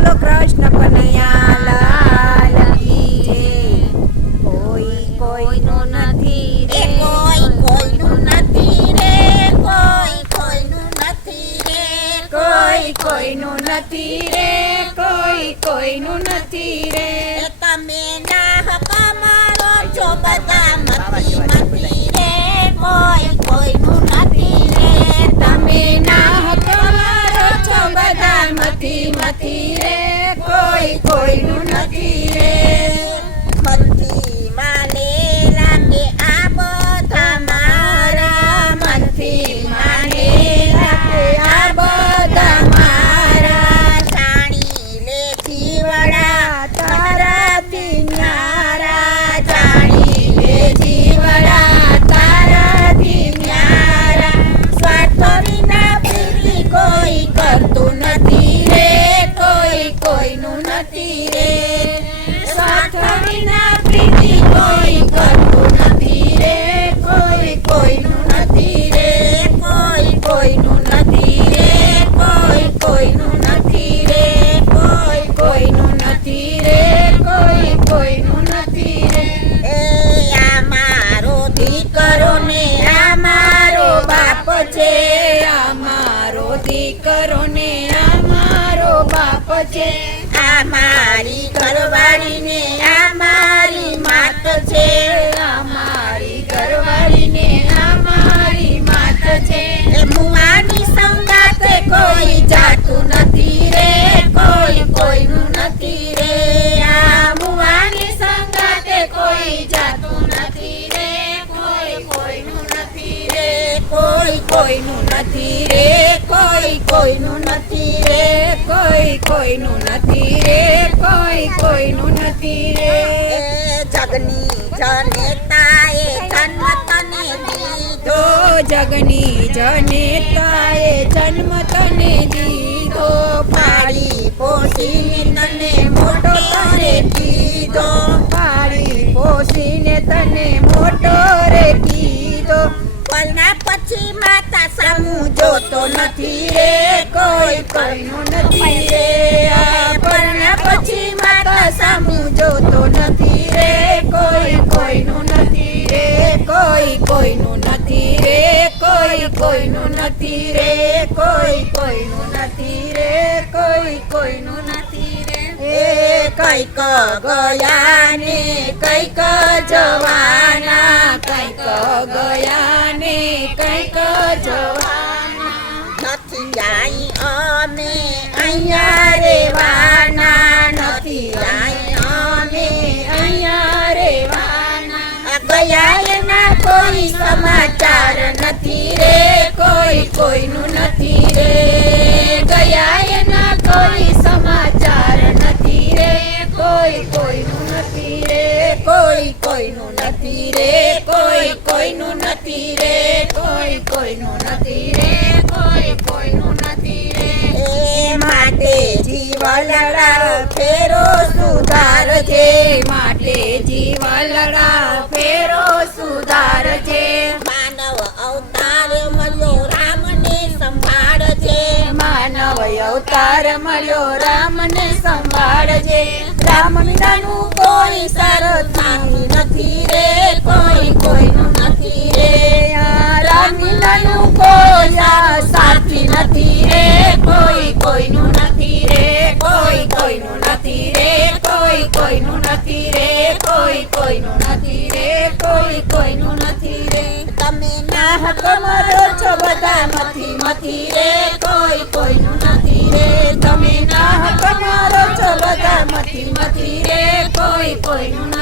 બોલો કૃષ્ણ કનૈયા લાલ કી જય. કોઈ કોઈનું નથી રે, કોઈ કોઈનું નથી રે, કોઈ કોઈનું નથી રે, કોઈ કોઈનું નથી રે, કોઈ કોઈનું નથી રે. તમે ના હક મારો છો બધા મથી મથી રે, કોઈ કોઈનું નથી રે, તમે ના હક મારો છો બધા મથી મથી રે, કોઈ કોઈનું નથી રે. મથી માને લાગે આ બધા મારા, મનથી માને લાગે આ બધા મારા. જાણી લે જીવડા તારાથી ન્યારા, જાણી લે જીવડા તારાથી ન્યારા. સ્વાર્થ વિના પ્રીતિ કોઈ કરતું નથી રે, કોઈ કોઈનું નથી રે. સ્વાર્થ વિના પ્રીતિ કોઈ કરતું નથી રે, કોઈ કોઈનું નથી રે, કોઈ કોઈનું નથી રે, કોઈ કોઈનું નથી રે, કોઈ કોઈનું નથી રે, કોઈ કોઈનું નથી રે. એ આ મારો દીકરો ને આ મારો બાપ છે, આ મારો દીકરો ને આ મારો બાપ છે. આ મારી ઘરવાળી ને આ મારી માત છે, આ મારી ઘરવાળી ને આ મારી માત છે. એ મુવાની સંગાતે કોઈ જાતું નથી રે, કોઈ કોઈનું નથી રે. આ મુવાની સંગાતે કોઈ જાતું નથી રે, કોઈ કોઈનું નથી રે, કોઈ કોઈનું નથી રે, કોઈ કોઈનું નથી રે, કોઈ કોઈનું નથી રે, કોઈ કોઈનું નથી રે. એ જગની જનેતા એ જન્મ તને દીધો, જગની જનેતાએ જન્મ તને દીધો. પાળી પોષીને તને મોટો કરે દીધો, પાળી પોષીને તને મોટો રે કીધો. પલના પછી માતા સામું જોતો નથી રે, કોઈ કોઈનું નથી રે. આ પરણ્યા પછી માતા સામું જોતો નથી રે, કોઈ કોઈનું નથી રે, કોઈ કોઈનું નથી રે, કોઈ કોઈનું નથી રે, કોઈ કોઈનું નથી રે, કોઈ કોઈનું નથી રે. એ કઈક ગયા ને કઈક જવાના, કઈક ગયા ને કઈક જવાના. નથી જાય અમે અહીંયા રેવાના, નથી અમે અહીંયા રેવાના. ગયા એના કોઈ સમાચાર નથી રે, કોઈ કોઈનું નથી રે. ગયા એના કોઈ સમાચાર નથી રે, કોઈ કોઈનું નથી રે, કોઈ કોઈનું નથી રે, કોઈ કોઈનું નથી રે, કોઈ કોઈનું નથી રે, કોઈ કોઈનું નથી રે. એ માટે જીવલડા ફેરો સુધાર છે, માટે જીવલડા ફેરો સુધાર છે. માનવ અવતાર મળ્યો રામને સંભાળ છે, માનવ અવતાર મળ્યો રામને સંભાળ છે. રામ વિનાનું કોઈ સારથી નથી રે, કોઈ કોઈનું નથી રે. આ રામ વિનાનું કોઈ સાથી નથી રે, કોઈ કોઈનું નથી રે, કોઈ કોઈનું નથી રે, કોઈ કોઈનું નથી રે, કોઈ કોઈનું નથી રે, કોઈ કોઈનું નથી રે. તમે ના હક મારો છો બધા મથી મથી રે, કોઈ કોઈનું નથી રે. તમે ના હક મારો છો બધા મથી મથી રે, કોઈ કોઈનું નથી